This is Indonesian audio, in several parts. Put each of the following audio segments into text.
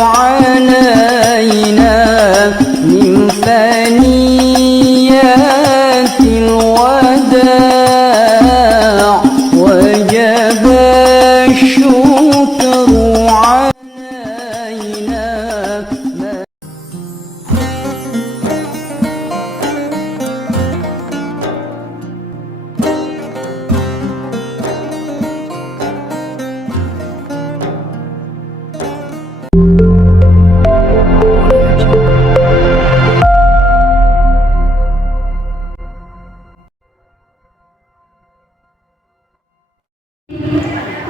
علينا من ثنيات الوداع وجب الشكر علينا.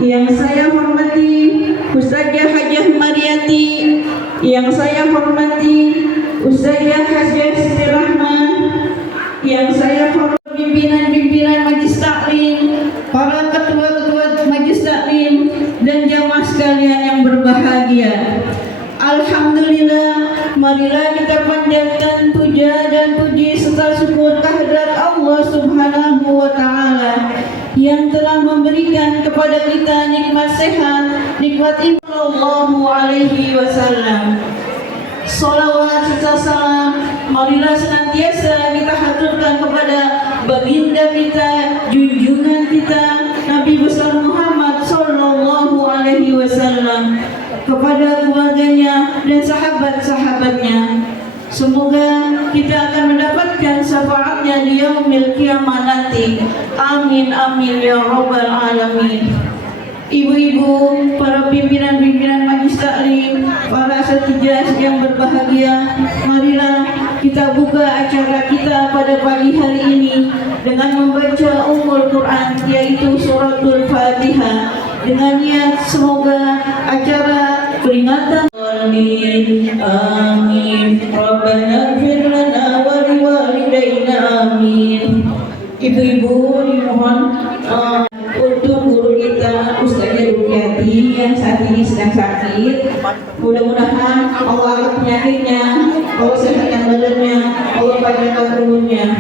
Yang saya hormati Ustazah Hajah Mariati, yang saya hormati Ustazah Hajah Siti Rahman, yang saya hormati pimpinan-pimpinan Majelis Taklim, para ketua-ketua Majelis Taklim, dan jamaah sekalian yang berbahagia. Alhamdulillah, marilah kita panjatkan puja dan puji serta syukur kehadirat Allah Subhanahu wa Ta'ala yang telah memberikan kepada kita nikmat sehat, nikmat iman. Sallallahu alaihi wasallam. Salawat serta salam marilah senantiasa kita haturkan kepada baginda kita, junjungan kita, Nabi besar Muhammad sallallahu alaihi wasallam, kepada keluarganya dan sahabat-sahabatnya. Semoga kita akan mendapatkan syafaatnya di yaumil qiyamah nanti. Amin amin ya rabbal alamin. Ibu-ibu, para pimpinan-pimpinan Majelis Taklim, para asatidz yang berbahagia, marilah kita buka acara kita pada pagi hari ini dengan membaca Ummul Quran, yaitu suratul Fatihah, dengan niat semoga acara peringatan amin Rabbana ighfir lana wa liwalidayna amin. Ibu-ibu dimohon untuk guru kita Ustazah Rukiati yang saat ini sedang sakit, mudah-mudahan Allah angkat penyakitnya, Allah sehatkan badannya, Allah panjangkan umurnya.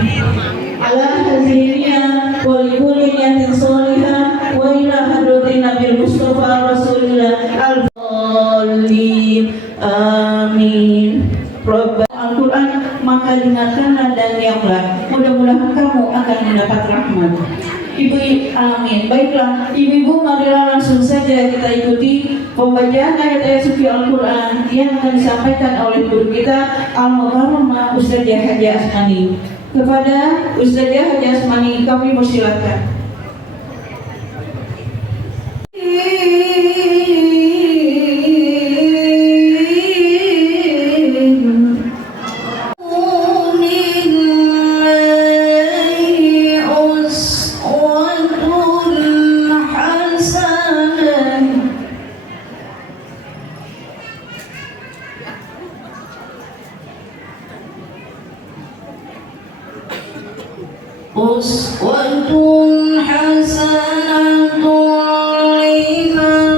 Ala hazinnya walikulli niyatin sholihah wa ila hadratin Nabi Mustafa Rasulullah al-Fatihah. Amin. Al-Quran maka dengarkanlah dan diamlah, mudah-mudahan kamu akan mendapat rahmat. Ibu, amin. Baiklah, ibu-ibu, marilah langsung saja kita ikuti pembacaan ayat-ayat suci Al-Quran yang akan disampaikan oleh guru kita Al-Mukarramah Ustazah Hajah Asmani. Kepada Ustazah Hajah Asmani kami persilakan. Uswatun hasanatun liman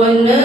kana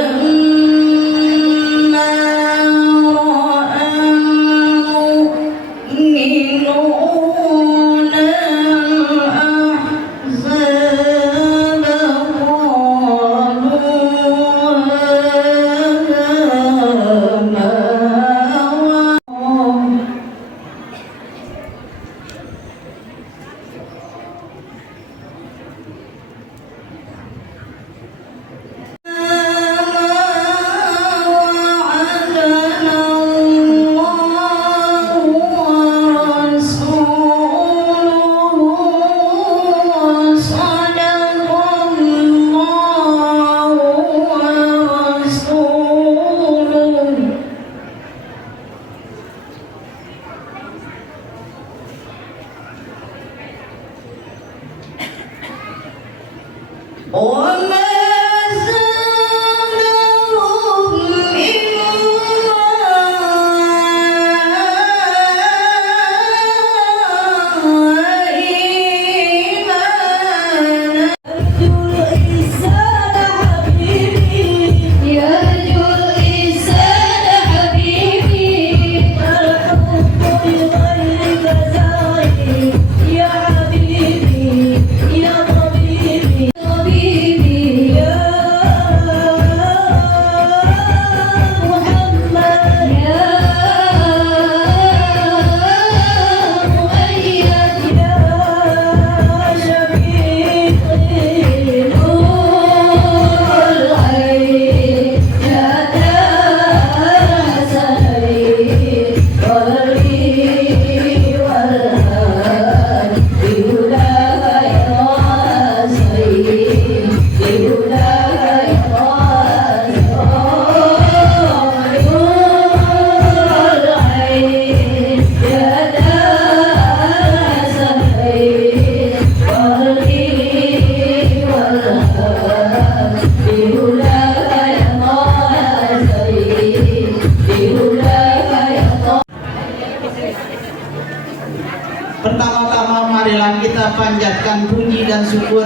dan syukur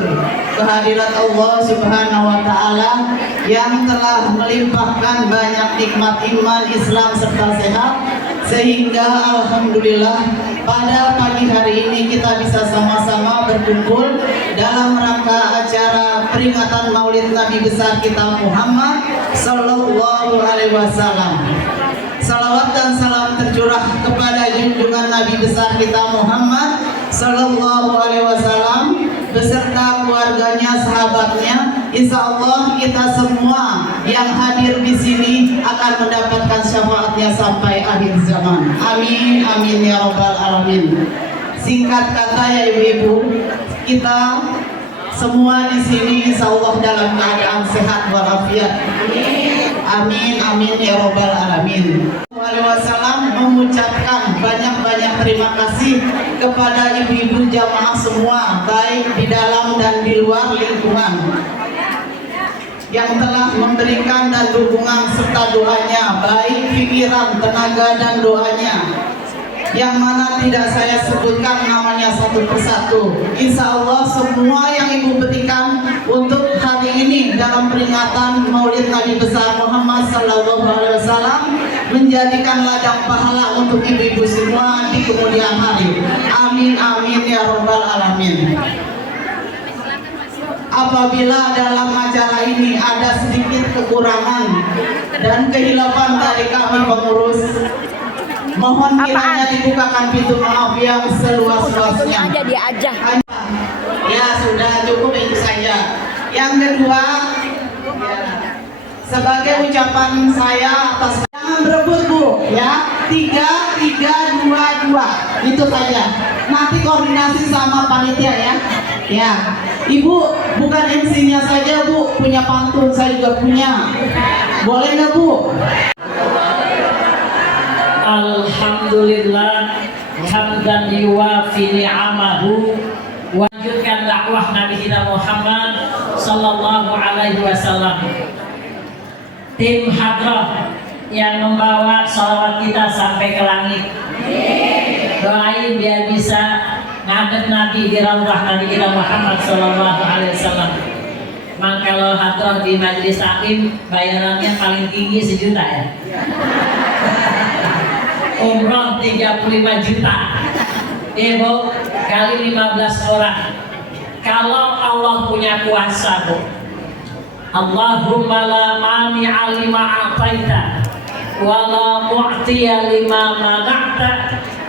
kehadirat Allah Subhanahu wa Ta'ala yang telah melimpahkan banyak nikmat iman, Islam serta sehat, sehingga alhamdulillah pada pagi hari ini kita bisa sama-sama berkumpul dalam rangka acara peringatan Maulid Nabi besar kita Muhammad Sallallahu Alaihi Wasallam. Salawat dan salam tercurah kepada junjungan Nabi besar kita Muhammad Sallallahu Alaihi Wasallam beserta keluarganya, sahabatnya. Insya Allah kita semua yang hadir di sini akan mendapatkan syafaatnya sampai akhir zaman. Amin, amin ya robbal alamin. Singkat kata ya ibu-ibu, kita semua di sini insya Allah dalam keadaan sehat walafiat. Amin, amin ya robbal alamin. Wasallam mengucapkan banyak-banyak terima kasih kepada ibu-ibu jamaah semua, baik di dalam dan di luar lingkungan, yang telah memberikan dan dukungan serta doanya, baik pikiran, tenaga dan doanya, yang mana tidak saya sebutkan namanya satu persatu. Insya Allah semua yang ibu berikan untuk hari ini dalam peringatan Maulid Nabi besar Muhammad Sallallahu Alaihi Wasallam menjadikan ladang pahala untuk ibu-ibu semua di kemudian hari. Amin, amin ya robbal alamin. Apabila dalam acara ini ada sedikit kekurangan dan kehilapan dari kami pengurus, mohon kiranya dibukakan pintu maaf yang seluas-luasnya. Ya sudah cukup itu saja. Yang kedua, sebagai ucapan saya atas, jangan berebut bu, ya 3-3-2-2 itu saja. Nanti koordinasi sama panitia ya. Ya, ibu bukan MC-nya saja bu, punya pantun saya juga punya. Boleh nggak bu? Alhamdulillah hamdan yuwafi ni'amahu. Wujudkan dakwah Nabi kita Muhammad Sallallahu Alaihi Wasallam. Tim hadrah yang membawa salawat kita sampai ke langit, doain biar bisa ngadep Nabi di raudhah Nabi kita Muhammad Sallallahu Alaihi Wasallam. Mang kalau hadrah di majelis taklim bayarannya paling tinggi 1 juta ya. Umroh 35 juta, ibu kali 15 orang. Kalau Allah punya kuasa bu, Allahumma la mani'a lima a'taita wa la mu'tiya lima mana'ta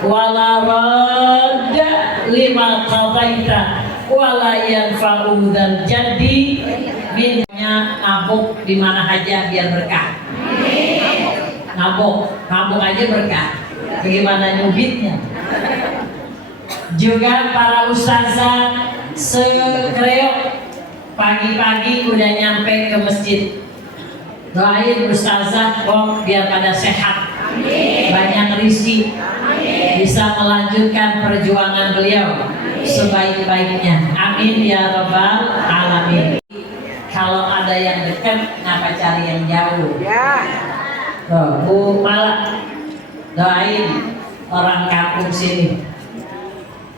wa la radda lima qadaita wa la yanfa'u dzal jaddi minnya. Nabuk di mana aja biar berkah. Nabuk aja berkah. Bagaimana nyubitnya? Juga para ustazah sekreok pagi-pagi udah nyampe ke masjid. Doain ustazah kok biar pada sehat, banyak rezeki, bisa melanjutkan perjuangan beliau sebaik-baiknya. Amin ya robbal alamin. Kalau ada yang dekat, kenapa cari yang jauh? Tuh, Bu Malak, doain orang kampung sini.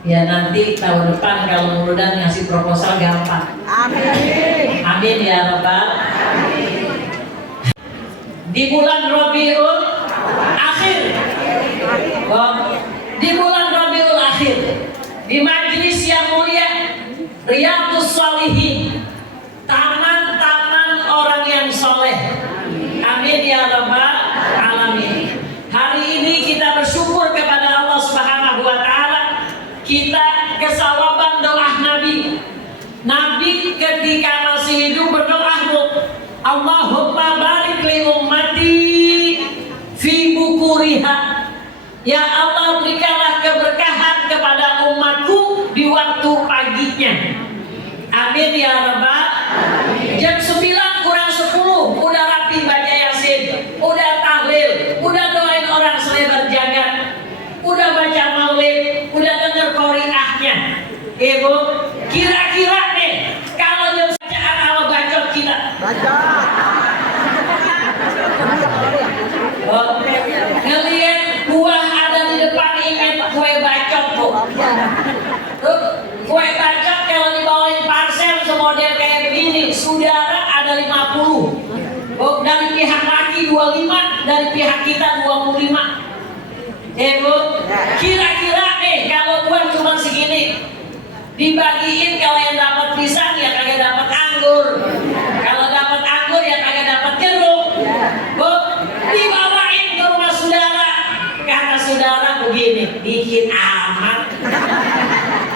Ya nanti tahun depan kalau mudah ngasih proposal gampang. Amin. Amin ya robbal. Di bulan Rabiul Akhir, di bulan Rabiul Akhir, di majelis yang mulia Riyadhus Shalihin, taman-taman orang yang soleh. Amin ya rabbal alamin. Hari ini kita bersyukur kepada Allah Subhanahu wa Ta'ala. Kita kesawaban doa Nabi. Nabi ketika masih hidup berdoa, Allahumma barik li ummati fi bukuriha. Ya Allah, berikanlah keberkahan kepada umatku di waktu paginya. Amin ya rabbal. Jam 9 kurang 10 udah rapi baca Yasin, udah tahlil, udah doain orang selebar jagat, udah baca maulid, udah denger qoriahnya. Ibu, kira-kira nih kalau jam bacaan apa bacot kita? Ngelihat buah ada di depan, ingat kue bacot bu. Kue bacot kalau dibawain saudara ada 50. Oh, dari pihak laki 25, dari pihak kita 25. Bu, kira-kira nih kalau uang cuma segini, dibagiin, kalau yang dapat pisang ya kagak dapat anggur, kalau dapat anggur ya kagak dapat jeruk. Bu, dibawain ke rumah saudara, kata saudara begini, dikit amat.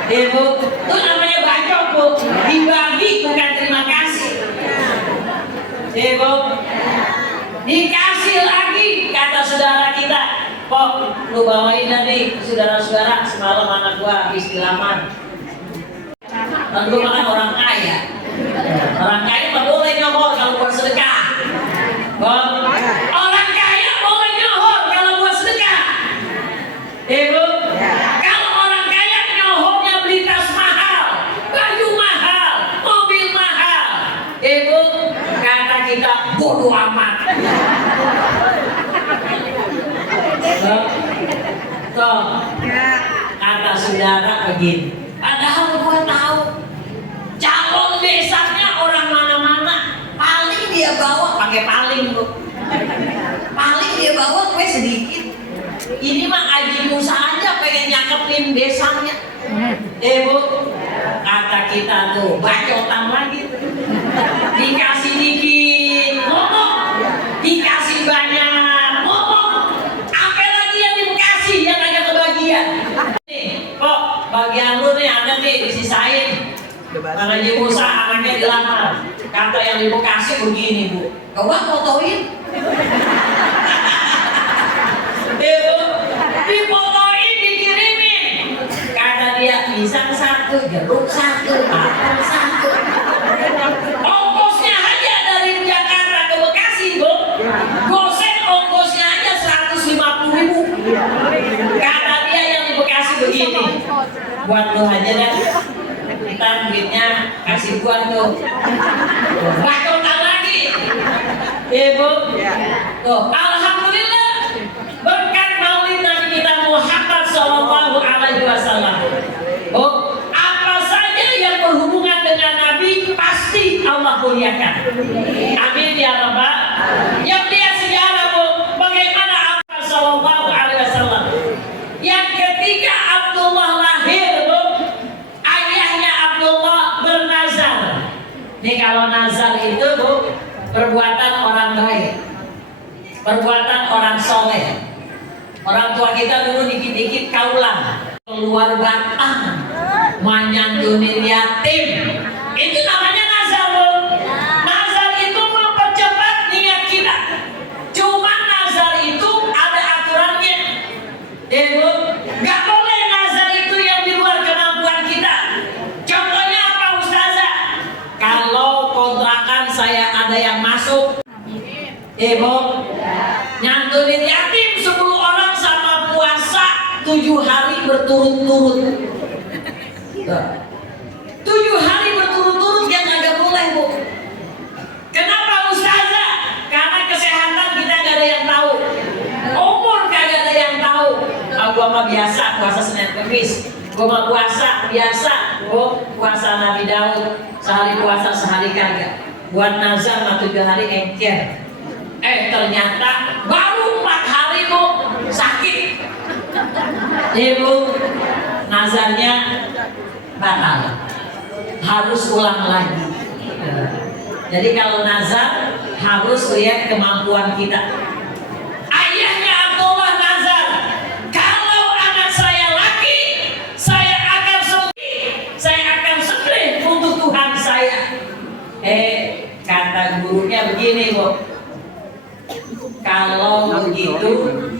Bu, itu namanya bacok, Bu, dibagi bukan terima kasih. Bu, dikasih lagi, kata saudara kita, kok lu bawain nih saudara-saudara, semalam anak gua habis dilamar. Dan gua makan orang kaya. Orang kaya mah boleh nyohor kalau buat sedekah. Orang kaya boleh nyohor kalau buat sedekah. Bu, kalau orang kaya nyohornya beli tas mahal, baju mahal, mobil mahal. Bu, kata kita bodoh amat. Tuh, kata saudara begini, padahal gua tahu calon besarnya orang mana-mana, paling dia bawa pakai paling, Bu. Paling dia bawa kue sedikit. Ini mah Haji Musa aja pengen nyakepin desanya. Bu, kata kita tuh bacotan lagi, dikasih dikit ngomong, dikasih banyak ngomong, apa lagi yang dikasih yang agak kebagian. Nih, kok bagian lu nih ada nih disisain. Haji Musa anaknya dilamar, kata yang di Bekasi begini, Bu, coba fotoin. Bu, difotoin, dikirimin, kata dia pisang 1, jeruk 1, apel 1. Ongkosnya aja dari Jakarta ke Bekasi, Bu, gosen ongkosnya aja 150.000. Kata dia yang di Bekasi begini, buat lu aja dah, kita duitnya kasih gua tuh. Bacotan lagi. Bu, tuh, alhamdulillah berkat maulid Nabi kita Muhammad Sallallahu Alaihi Wasallam. Oh, apa saja yang berhubungan dengan Nabi pasti Allah muliakan. Amin ya Rabbal. Yang dia sejarah, Bu, bagaimana Muhammad Sallallahu Alaihi Wasallam. Yang ketika Abdullah lahir, Bu, ayahnya Abdullah bernazar. Nih kalau nazar itu, Bu, perbuatan orang baik, perbuatan orang soleh. Orang tua kita dulu dikit-dikit kaulan, keluar batang, manyantunin yatim. Itu namanya nazar, Bu. Nazar itu mempercepat niat kita. Cuma nazar itu ada aturannya. Bu, nggak boleh nazar itu yang di luar kemampuan kita. Contohnya apa, Ustazah? Kalau kontrakan saya ada yang masuk, Bu, nyantunin yatim 10 orang sama puasa 7 hari berturut-turut. 7 hari berturut-turut yang agak boleh, Bu. Kenapa, Ustazah? Karena kesehatan kita gak ada yang tahu, umur kagak ada yang tahu. Gua mah biasa puasa Senin Kemis, gua mah puasa biasa, puasa Nabi Daud, sehari puasa sehari kagak. Buat nazar mah 7 hari engker. Ternyata baru 4 hari, Bu, sakit. Bu, nazarnya batal, harus ulang lagi. Jadi kalau nazar harus lihat kemampuan kita. Ayahnya Abdullah nazar, kalau anak saya laki, saya akan sembelih untuk Tuhan saya. Kata gurunya begini, Bu, kalau begitu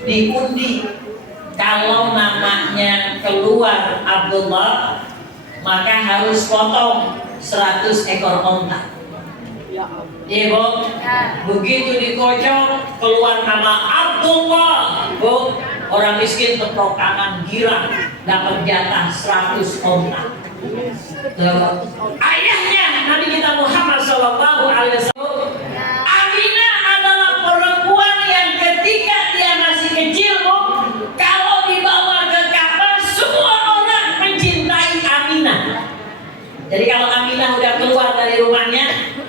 diundi, kalau namanya keluar Abdullah, maka harus potong 100 ekor onta. Bu, begitu dikocok keluar nama Abdullah, Bu, orang miskin tepuk tangan girang, dapat jatah 100 onta. Ayahnya Nabi kita Muhammad Sallallahu Alaihi Wasallam, Aminah adalah perempuan yang ketika dia masih kecil, Bu, kalau dibawa ke Ka'bah semua orang mencintai Aminah. Jadi kalau Aminah udah keluar dari rumahnya,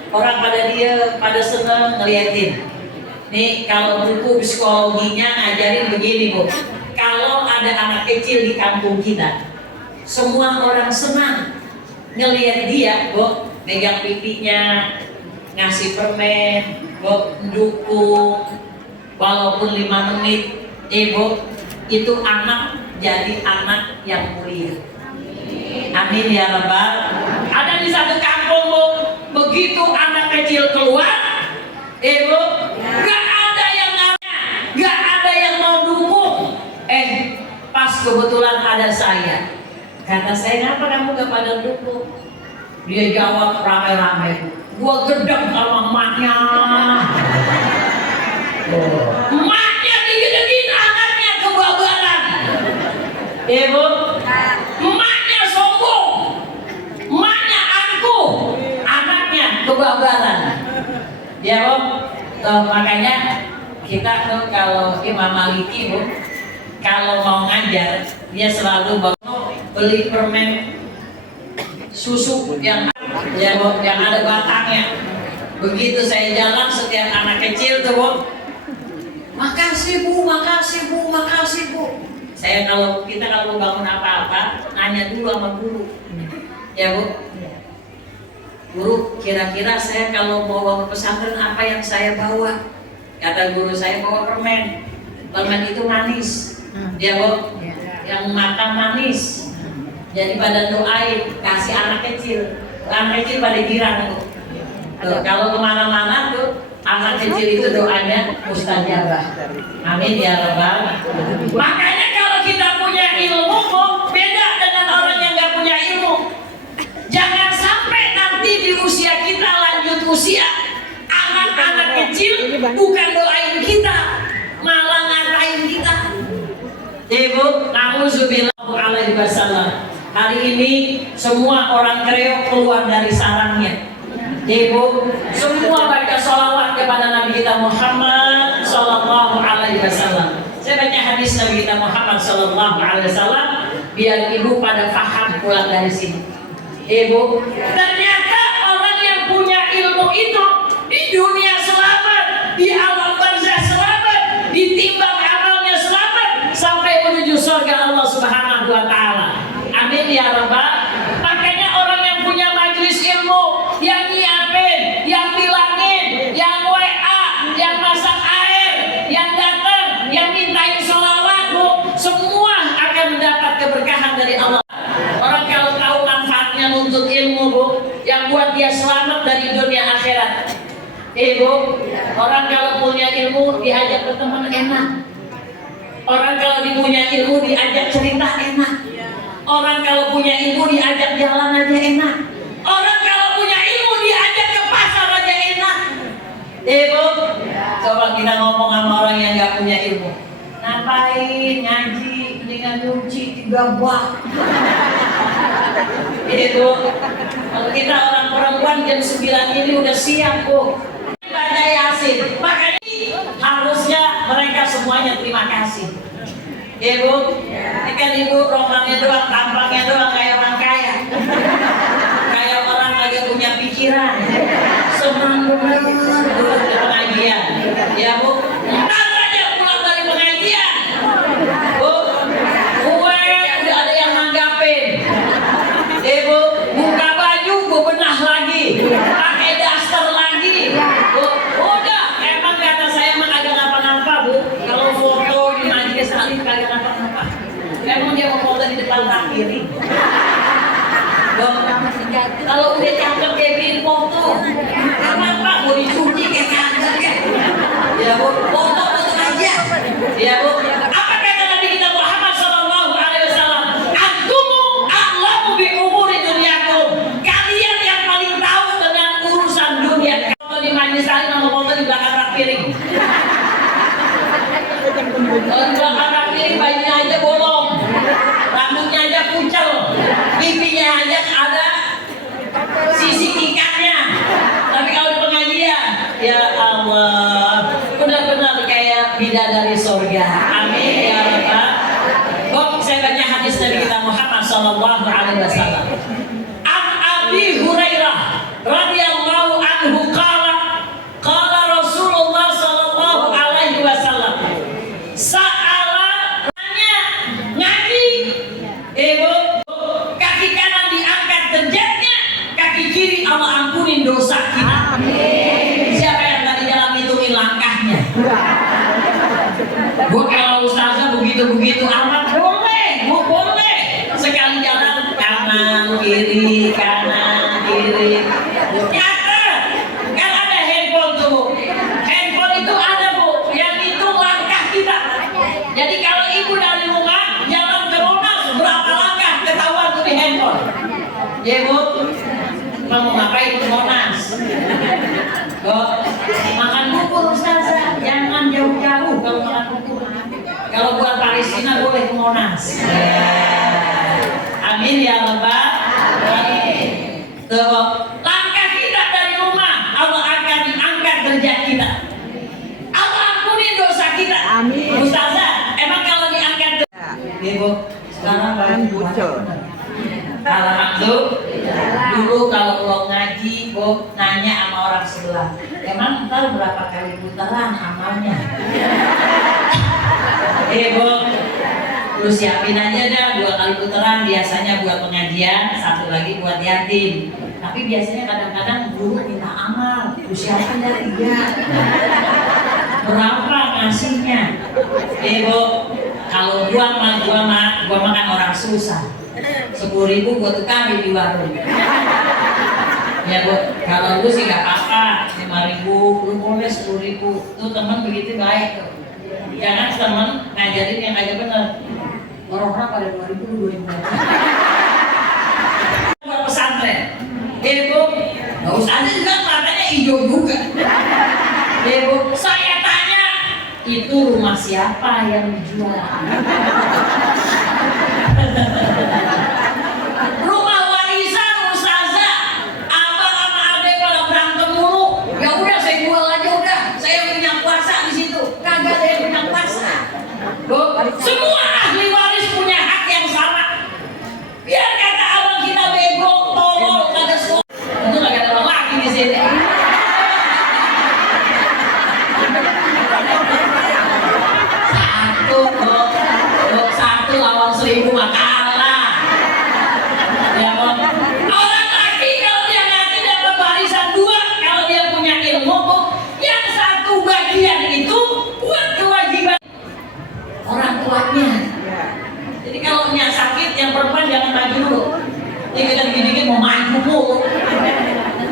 orang orang pada dia pada seneng ngeliatin. Nih kalau buku psikologinya ngajarin begini Bu, kalau ada anak kecil di kampung kita, semua orang senang ngelihat dia Bu, megang pipinya, ngasih permen, Bu, dukung, walaupun 5 menit, Bu, itu anak jadi anak yang mulia. Amin ya Rabbal. Ada di satu kampung Bu, begitu anak kecil keluar, Bu, gak ada yang nanya, gak ada yang mau dukung. Pas kebetulan ada saya, kata saya, kenapa kamu gak pada dukung? Dia jawab rame-rame, gua gedek sama emaknya. Emaknya digedegin, anaknya kebabaran. Bu, emaknya sombong, emaknya angkuh, anaknya kebabaran. Ya Bu, makanya kita tuh kalau Imam Maliki Bu, kalau mau ngajar dia selalu bawa beli permen susu yang ya Bu, yang ada batangnya. Begitu saya jalan setiap anak kecil tuh Bu, makasih Bu, makasih Bu, makasih Bu. Saya kita kalau bangun apa-apa nanya dulu sama guru. Ya Bu. Guru, kira-kira saya kalau bawa ke pesantren apa yang saya bawa? Kata guru saya, bawa permen. Permen itu manis. Dia Bu, yang makan manis. Jadi pada doain, kasih anak kecil. Anak kecil pada girang Bu. Tuh, kalau kemana-mana tuh anak kecil itu doanya mustajabah. Amin ya Rabbal. Makanya kalau kita punya ilmu Bu, beda dengan orang yang gak punya ilmu. Jangan sampai nanti di usia kita lanjut usia, anak-anak kecil bukan doain kita, malah ngatain kita. Ibu, na'udzubillah alaihi wasallam. Hari ini semua orang Kreo keluar dari sarangnya. Ibu, semua baca sholawat kepada Nabi kita Muhammad Sallallahu Alaihi Wasallam. Saya baca hadis Nabi kita Muhammad Sallallahu Alaihi Wasallam biar ibu pada paham pulang dari sini. Ibu, ternyata orang yang punya ilmu itu di dunia selamat, di alam barzah selamat, ditimbang amalnya selamat sampai menuju surga Allah Subhanahu Wa Taala. Amin ya Rabbal. Makanya orang yang punya majelis ilmu, yang nyiapin, yang bilangin, yang WA, yang masak air, yang datang, yang mintain sholawat Bu, semua akan mendapat keberkahan dari Allah. Orang kalau tahu manfaatnya nuntut ilmu Bu, yang buat dia selamat dari dunia akhirat. Bu, orang kalau punya ilmu diajak berteman enak. Orang kalau punya ilmu diajak cerita enak. Orang kalau punya ilmu diajak jalan aja enak. Orang kalau punya ilmu diajak ke pasar aja enak. Bu, coba kita ngomong sama orang yang gak punya ilmu. Ngapain ngaji, mendingan nyuci 3 bak. Bu, kalau kita orang perempuan jam 9 ini udah siap Bu, baca Yasin. Makanya harusnya mereka semuanya terima kasih. Bu, ini kan ibu romannya doang, tampangnya doang kayak orang kaya, kayak orang lagi punya pikiran. Senang banget duduk di pengajian. Ya Bu, ntar aja pulang dari pengajian Bu, gue udah ada yang nanggapin. Bu, buka baju gue benah lagi, pakai daster lagi Bu. Udah, emang kata saya emang agak ngapa-ngapa Bu. Kalau foto di majelis taklim kagak ngapa-ngapa. Emang dia mau foto di depan taklim. Kalau udah cakep kayak gini foto, kenapa mau dicuci kayak kagak ya? Ya Bu, foto aja. Ya Bu, apa kata Nabi kita Muhammad Sallallahu Alaihi Wasallam? Antumu a'lamu bi umuri dunyakum. Kalian yang paling tahu dengan urusan dunia. Kalau di majelis taklim sama foto di belakang rak piring. Kalau di belakang rak piring bajunya aja bolong, rambutnya aja kucel, pipinya aja ada sisi ikannya. Tapi kalau di pengajian, ya Allah, benar-benar kayak bidadari surga. Amin ya Rabbal. Kok saya baca hadis dari kita Muhammad Sallallahu Alaihi Wasallam. Abi Hurairah radhiyallahu anhu Bu, kalau ustazah begitu-begitu amat boleh, Bu, boleh. Sekali jalan kanan kiri nyatet kan ada handphone tuh, Bu. Handphone itu ada, Bu, yang hitung langkah kita. Jadi kalau ibu dari rumah jalan ke Monas berapa langkah ketahuan tuh di handphone. Ya, Bu, kamu ngapain ke Monas? Makan bubur ustazah, jangan jauh-jauh kalau makan bubur. Kalau buat Palestina boleh ke Monas. Amin ya Rabbal Alamin. Tuh, langkah kita dari rumah Allah akan angkat derajat kita. Allah ampuni dosa kita. Amin. Ustazah, emang kalau diangkat Ibu, sekarang kan bocor. Alhamdulillah. Dulu kalau lo ngaji, Bu, nanya sama orang sebelah, emang ntar berapa kali putaran amalnya? Bu, lu siapin aja dah 2 kali putaran, biasanya buat pengajian, 1 lagi buat yatim. Tapi biasanya kadang-kadang guru minta amal, lu siapin dah 3. Berapa ngasihnya? Bu, kalau gua makan orang susah. 10.000 gua tukarin di warung. Ya, Bu, kalau lu sih gak apa-apa, 5.000, lu boleh 10.000. Tuh teman begitu baik tuh. Jangan teman ngajarin yang kagak bener. Orang-orang pada 2.000, lu 2.000 aja. Buat pesantren. Bu, gak usah aja juga matanya hijau juga. Bu, saya tanya, itu rumah siapa yang dijual? Rumah warisan ustazah, abang sama adek pada berantem mulu. Ya udah saya jual aja udah. Saya punya kuasa di situ. Kagak ada yang punya kuasa. Semua ahli waris punya hak yang sama. Biar kata abang kita bego, tolol, kagak sekolah. Itu kagak ada orang laki di sini. Satu lawan 1.000 mah kalah. Ya, Bang. Orang laki kalau dia nanti dapat barisan 2, kalau dia punya ilmu, yang 1 bagian itu buat kewajiban orang tuanya. Jadi kalau punya sakit, yang perempuan jangan maju dulu. Dikit-dikit mau maju mulu.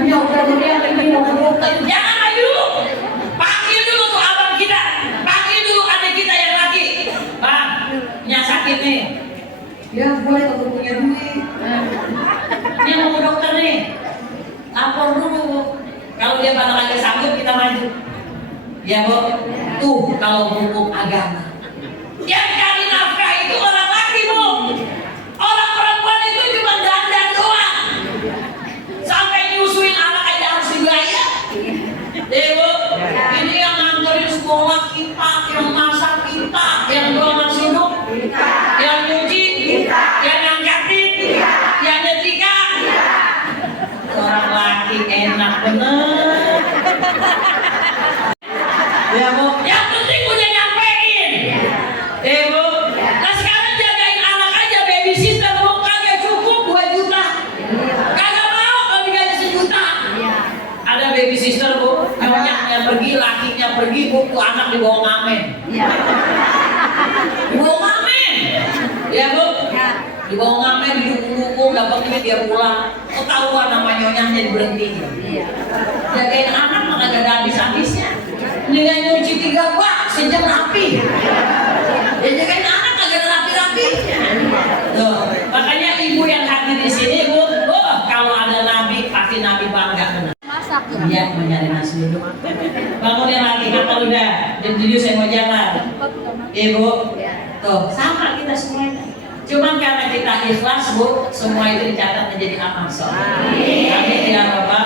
Ya udah dia lagi mau dokter, jangan maju dulu. Panggil dulu tuh abang kita, panggil dulu adik kita yang laki. Bang, punya sakit nih. Ya boleh kalau punya duit. Dia mau ke dokter nih, lapor dulu. Kalau dia pada lagi sanggup kita maju. Ya, Bu, tuh kalau hukum agama. Yang cari nafkah itu orang laki, Bu. Orang perempuan itu cuma dandan doang. Sampai nyusuin anak aja harus dibayar. Bu, ini yang nganterin sekolah kita, yang masak kita, yang jual nasi uduk, yang nyuci, yang ngangkatin, yang nyetrika. Orang laki enak bener. Ya, Bu, yang penting udah nyampein. Bu, nah sekarang jagain anak aja baby sister, Bu, kagak cukup 2 juta. Kagak mau kalau digaji 1 juta. Ada baby sister, Bu, nyonyaknya pergi, lakinya pergi, Bu, tuh anak dibawa ngamen. Dibawa ngamen. Ya, Bu, dibawa ngamen, didukung-dukung, dapat duit dia pulang. Ketahuan nama nyonyaknya diberhentiin. Jagain anak mah kagak ada habis-habisnya. Dengan nyuci 3 bak sejam rapi. Ya jagain anak kagak ada rapi-rapinya. Tuh, makanya ibu yang hadir di sini, Bu, kalau ada nabi pasti nabi bangga benar. Dia mencari nasi dulu. Bangun ya lagi, kata udah jam 7 saya mau jalan. Ibu, tuh sama kita semuanya. Cuman karena kita ikhlas, Bu, semua itu dicatat menjadi amal soleh. Amin ya Rabbal.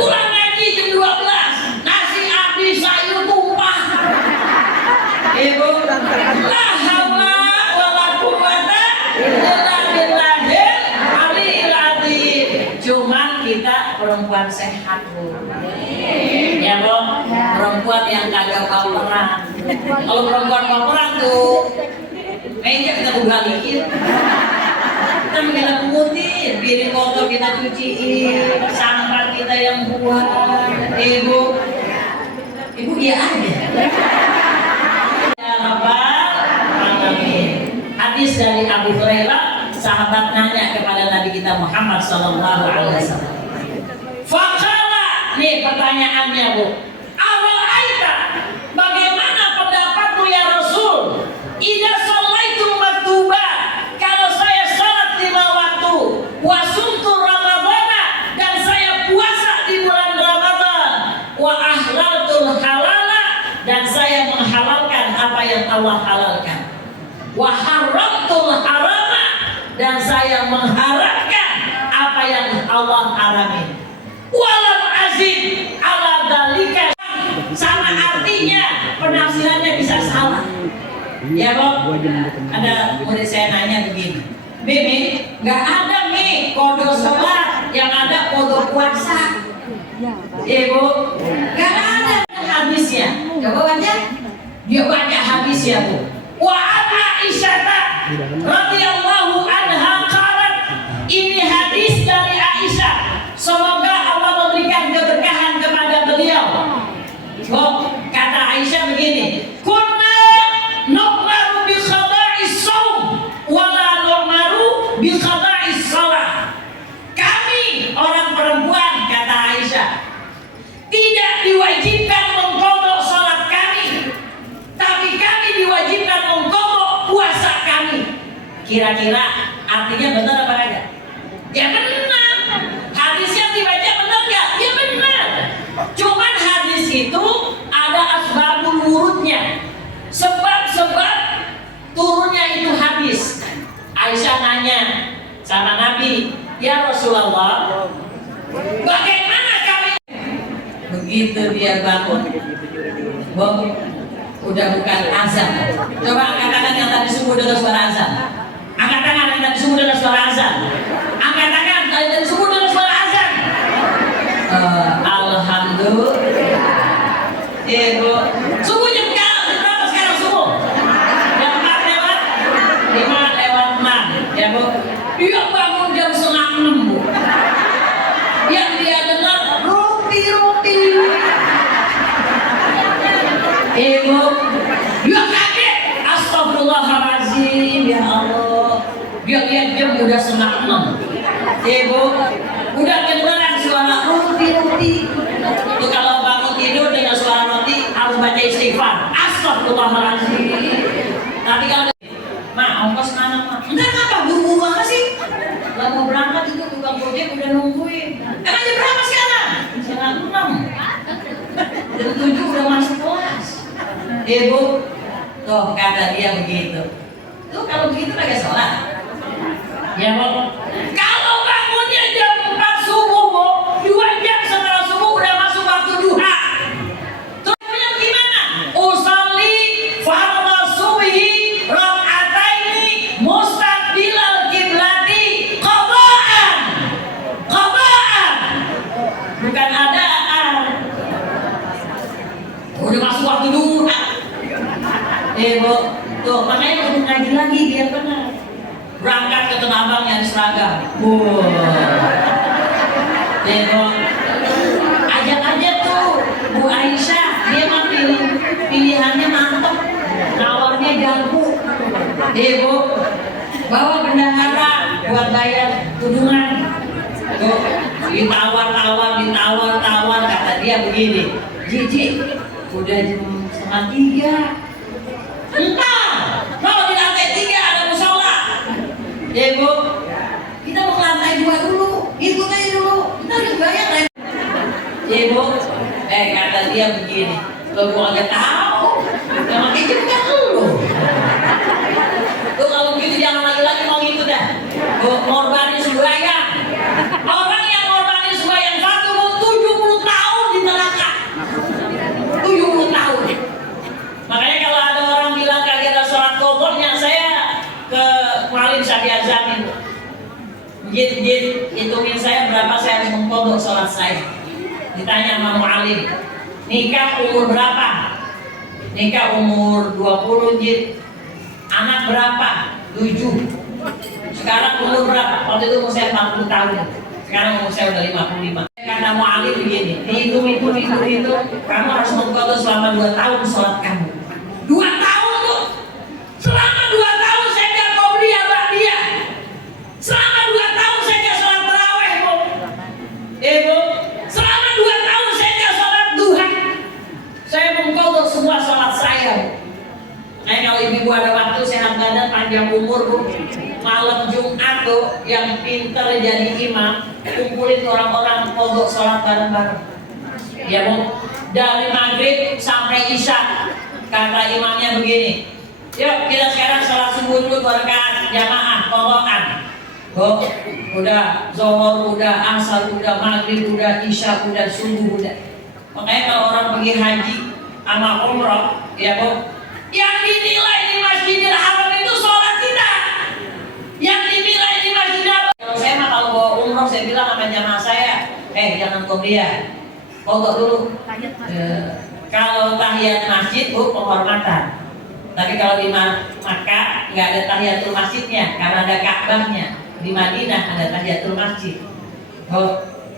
Pulang ngaji jam 12, nasi habis, sayur tumpah. Ibu, la haula wala quwwata illa billahil aliyil azim. Cuman kita perempuan sehat, Bu. Ya, Bu, perempuan yang kagak baperan. Kalau perempuan baperan tuh meja kita balikin, kita kita pungutin, piring kotor kita cuciin, sampah kita yang buang. Ibu iya aja. sahabat nanya kepada Nabi kita Muhammad sallallahu alaihi wasallam. Faqala, nih pertanyaannya Bu. Ara'aita, bagaimana pendapatmu ya Rasul? Idza shallaitu maktuba, kalau saya salat 5 waktu, wa sumtu ramadhana, dan saya puasa di bulan Ramadan, wa ahlaltul halala, dan saya menghalalkan apa yang Allah halalkan, wa haramtul harama, dan saya mengharamkan apa yang Allah haramin. Walam azid ala dalika, sama artinya penafsirannya bisa salah. Ya Bob, ada murid saya nanya begini, Mimi, nggak ada Mi kode sholat, yang ada kode puasa. Ya Bu, nggak ada hadisnya. Coba baca, dia baca hadisnya Bu. Wa Aisyah radhiyallahu anha qalat, ini hadis dari Aisyah. Semoga Allah memberikan keberkahan kepada beliau. Oh, kata Aisyah begini, kunna nu'maru bi qada'is shaum wa la nu'maru bi qada'is shalah. Kami orang perempuan, kata Aisyah, tidak diwajibkan mengqadha salat kami, tapi kami diwajibkan mengqadha puasa kami. Kira-kira artinya benar apa enggak? Ya benar. Hadisnya dibaca benar nggak? Ya benar. Cuman hadis itu ada asbabul wurudnya, sebab-sebab turunnya itu hadis. Aisyah nanya sama Nabi, ya Rasulullah, bagaimana kami? Begitu dia bangun, udah bukan azan. Coba angkat tangan yang tadi subuh dengar suara azan. Angkat tangan yang tadi subuh dengar suara azan. Angkat tangan yang tadi subuh dengar suara azan. Alhamdulillah. Bu, subuh jam berapa sekarang subuh? Jam 4 lewat 5 lewat 6. Ya Bu, dia bangun jam 5:30 Bu. Yang dia dengar roti. Bu, dia kaget. Astagfirullahaladzim, ya Allah. Dia lihat jam udah 5:30. Bu, udah kedengaran suara roti. Itu kalau bangun tidur dengan suara roti harus baca istighfar. Astagfirullahaladzim. Tapi kalau ongkos mana Ma? Entar apa? Buru-buru apa sih? Lah mau berangkat itu tukang gojek udah nungguin. Emang jam berapa sekarang? 5:30. Jam 7 udah masuk kelas. Bu, tuh kata dia begitu. Tuh kalau begitu kagak sholat. Ya Bu. Kalau bangunnya jam 4 subuh Bu, 2 jam setelah subuh udah masuk waktu duha. Terus punya gimana? Usolli fardhu subhi raka'ataini mustaqbilal kiblati qada'an. Bukan adaan. Udah masuk waktu duha. Bu, tuh makanya udah ngaji lagi biar benar. Berangkat ke Tanah Abang yang seragam. Bu, ajak aja tuh Bu Aisyah, dia mah pilihannya mantep, nawarnya jago. Bu, bawa bendahara buat bayar tudungan. Tuh, ditawar, kata dia begini, Ji, udah jam 2:30. Entar, kalau di lantai 3 ada musola. Bu, kita mau ke lantai 2 dulu, ikut aja dulu, ntar dibayar lah. Bu, kata dia begini, lo gua agak tahu, yang makin juga lu. Tuh kalau begitu jangan lagi mau gitu dah. Ngorbanin sembahyang. Orang yang ngorbanin sembahyang 70 tahun di neraka. 70 tahun. Makanya kalau ada orang bilang kagak ada sholat qadha, saya ke Mualim saya diazamin. Hitungin saya berapa saya harus mengqadha sholat saya. Ditanya sama Mualim, nikah umur berapa? Nikah umur 20 Jid. Anak berapa? 7. Sekarang umur berapa? Waktu itu umur saya 40 tahun. Sekarang umur saya udah 55. Kata Mualim begini, dihitung itu, kamu harus mengqadha selama 2 tahun sholat kamu. 2 tahun tuh. Selama 2 tahun saya gak qobliyah ba'diyah. ibu ada waktu sehat badan panjang umur Bu, malam Jumat tuh yang pinter jadi imam kumpulin orang-orang pondok sholat bareng-bareng ya Bu, dari maghrib sampai isya. Kata imamnya begini, yuk kita sekarang sholat subuh dulu 2 rakaat jamaah tolongan. Bu, udah zuhur udah, asar udah, maghrib udah, isya udah, subuh udah. Makanya kalau orang pergi haji sama umroh ya Bu, yang dinilai di Masjidil Haram itu sholat kita, yang dinilai di Masjidil Haram. Kalau saya mah kalau bawa umroh saya bilang sama jamaah saya, jangan kopiah, pokok dulu. Kalau tahiyat masjid Bu penghormatan, tapi kalau di Makkah nggak ada tahiyatul masjidnya karena ada Ka'bahnya. Di Madinah ada tahiyatul masjid.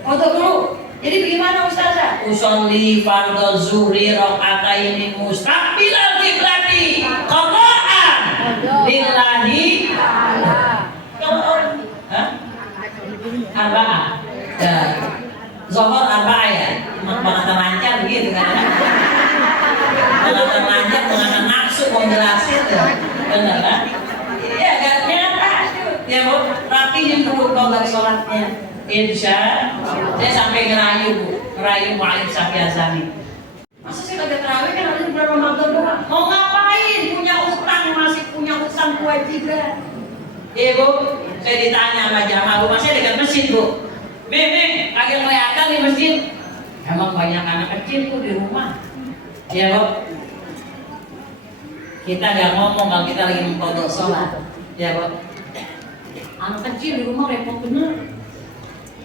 Foto dulu. Jadi bagaimana Ustazah? Usolli fardhu zuhri rakaataini mustaqbilal qiblati qada'an lillahi ta'ala. Kalau orang arba'ah. Ya. Zuhur arba'ah ya. Mengatakan lancar begitu kan. Mengatakan lancar, mengatakan nafsu mau jelasin tuh. Benar kan? Ya gak nyata. Ya Bu, rapihin dulu kalau sholatnya. Insya saya sampai ngerayu Mu'alim Syafi'azani. Masa saya kagak terawih kan harus bulan Ramadan doang. Mau ngapain? Punya utang, masih punya utang kewajiban. Iya Bu, saya ditanya sama jamaah, rumah saya dekat masjid Bu. Meme, agak kelihatan di masjid. Emang banyak anak kecil tuh di rumah. Iya Bu. Kita gak ngomong kalau kita lagi mengkodok sholat. Iya Bu. Anak kecil di rumah repot bener.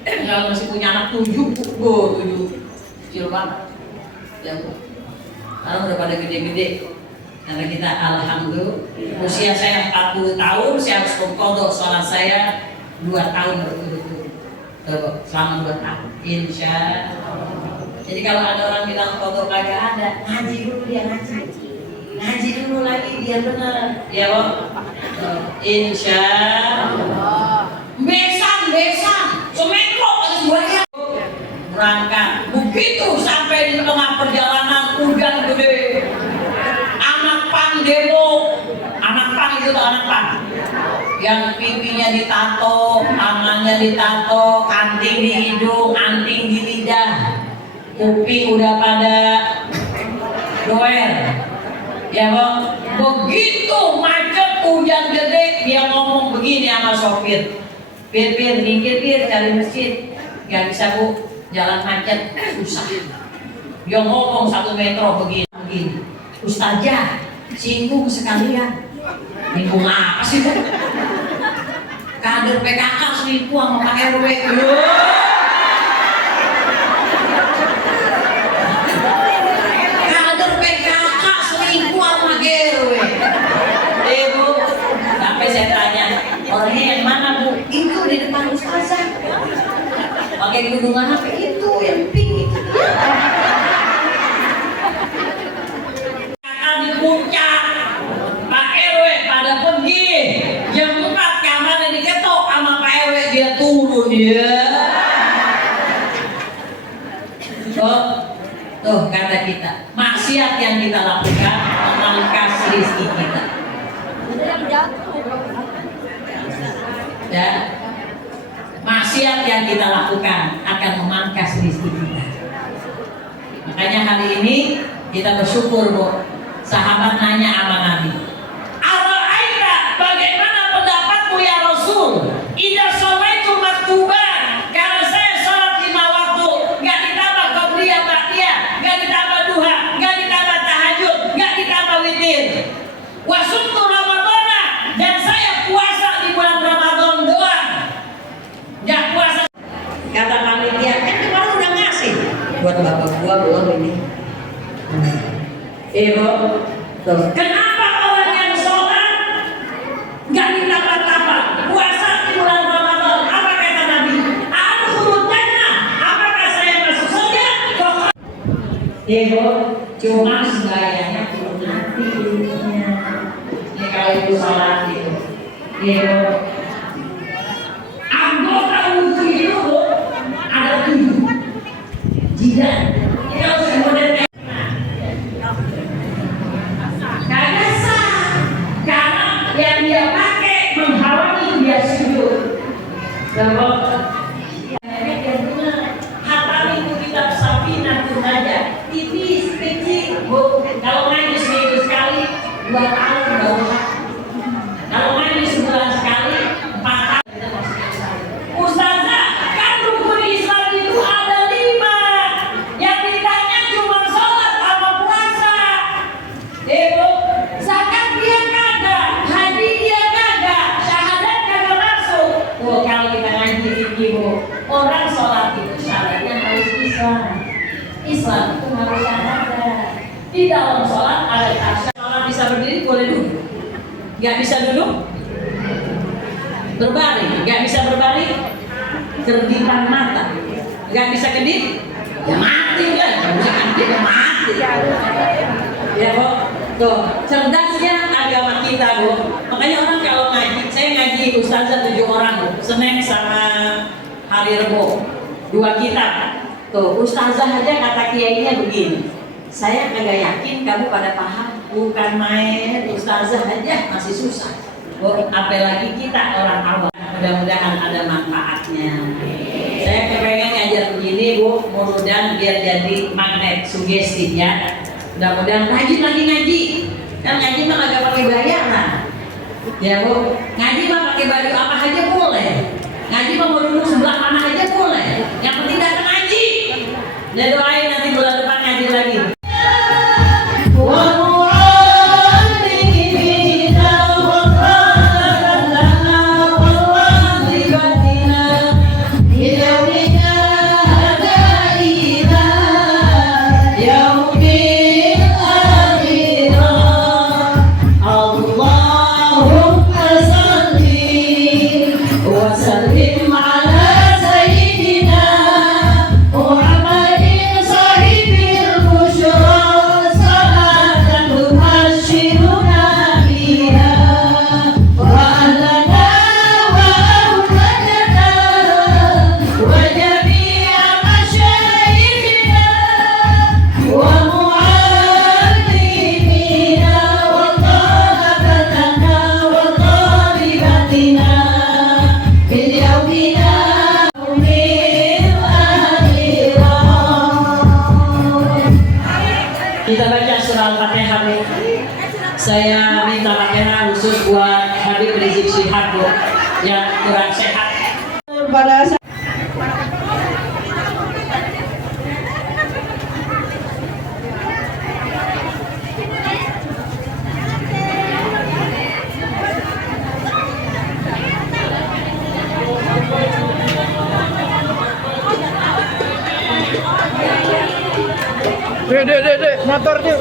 Kalau masih punya anak 7 kecil banget ya Bu. Sekarang udah pada gede-gede karena kita alhamdulillah usia saya 40 tahun saya harus mengkodok sholat saya 2 tahun berturut-turut selama 2 tahun insya Allah. Jadi kalau ada orang bilang kodok kagak ada, ngaji dulu dia ngaji dulu lagi biar benar ya Bu. Insya Allah. Besan semetro harus buaya berangkat. Begitu sampai di tengah perjalanan hujan gede, anak pang itu anak pang yang pipinya ditato, tangannya ditato, anting di hidung, anting di lidah, kuping udah pada doer ya Bu. Begitu macet hujan gede dia ngomong begini sama sopir, Pir, minggir cari masjid. Gak bisa Bu, jalan macet, susah. Dia ngomong 1 metro begini. Ustazah, singgung sekalian. Singgung apa sih Bu? Kader PKK selingkuh sama Pak RW. Kader PKK selingkuh sama RW. Bu, sampai saya tanya, orangnya yang mana Bu? Itu di depan Ustazah. Pakai kerudungan apa itu yang pink itu? Kakak di puncak, Pak RW pada pergi. Jam 4 kamarnya diketok sama Pak RW dia turun dia. Tuh kata kita, maksiat yang kita lakukan memangkas rezeki kita. Ya, maksiat yang kita lakukan akan memangkas rezeki kita. Makanya hari ini kita bersyukur Bu. Sahabat nanya sama Nabi, "Ara'aita, bagaimana pendapatmu ya Rasul? Idza sholaitu maktuban." Kalau saya sholat 5 waktu, enggak ditambah qabliyah ba'diyah, enggak ditambah duha, enggak ditambah tahajud, enggak ditambah witir. Wa sumtu Ramadana, dan saya puasa di bulan Ramadan doang. Enggak puasa. Kata panitia, kan kemarin udah ngasih buat bapak gua belum ini. Tuh. Kenapa orang yang sholat nggak ditambah-tambah puasa di bulan Ramadan? Apa kata Nabi? Al-Khurujana, apakah saya masuk surga? Cuma sebayanya turun hatinya. Ini kalau itu sholat itu. Anggota wudhu itu ada 7 jidat. Ini kalau saya modern kagak sah. Bu, kalau ngaji seminggu sekali 2 tahun baru. Kalau ngaji sebulan sekali 4 tahun. Ustazah, kan rukun Islam itu ada 5. Yang ditanya cuma sholat sama puasa. Bu, zakat dia kagak, haji dia kagak, syahadat kagak masuk. Tuh kalau kita ngaji fikih, Bu, orang sholat itu syaratnya harus Islam. Islam itu harus syahadat. Di dalam sholat ada tasya. Sholat bisa berdiri, boleh duduk. Gak bisa duduk, berbaring. Gak bisa berbaring, kerditan mata. Gak bisa kedip, ya mati kan. Gak bisa kedip, ya mati. Ya Bu, tuh cerdasnya agama kita, Bu. Makanya orang kalau ngaji, saya ngaji ustazah 7 orang, Bu. Senin sama hari Rebo 2 kitab. Tuh ustazah aja kata kiainya begini. Saya kagak yakin kamu pada paham, bukan main ustazah aja masih susah. Bu, apalagi kita orang awam. Mudah-mudahan ada manfaatnya. Saya kepengen ngajar begini, Bu, mudah-mudahan biar jadi magnet sugesti ya. Mudah-mudahan rajin lagi ngaji. Kan ngaji mah agak pakai bayaran. Ya Bu, ngaji mah pakai baju apa aja boleh. Ngaji mah mau duduk sebelah mana aja boleh. Yang penting datang ngaji. Dan doain nanti bulan depan ngaji lagi. Kita baca surah Al-Fatihah. Saya minta Fatihah khusus buat Habib Rizik Syihab yang kurang sehat. Pada Dek, motor tuh.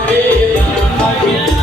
Amin.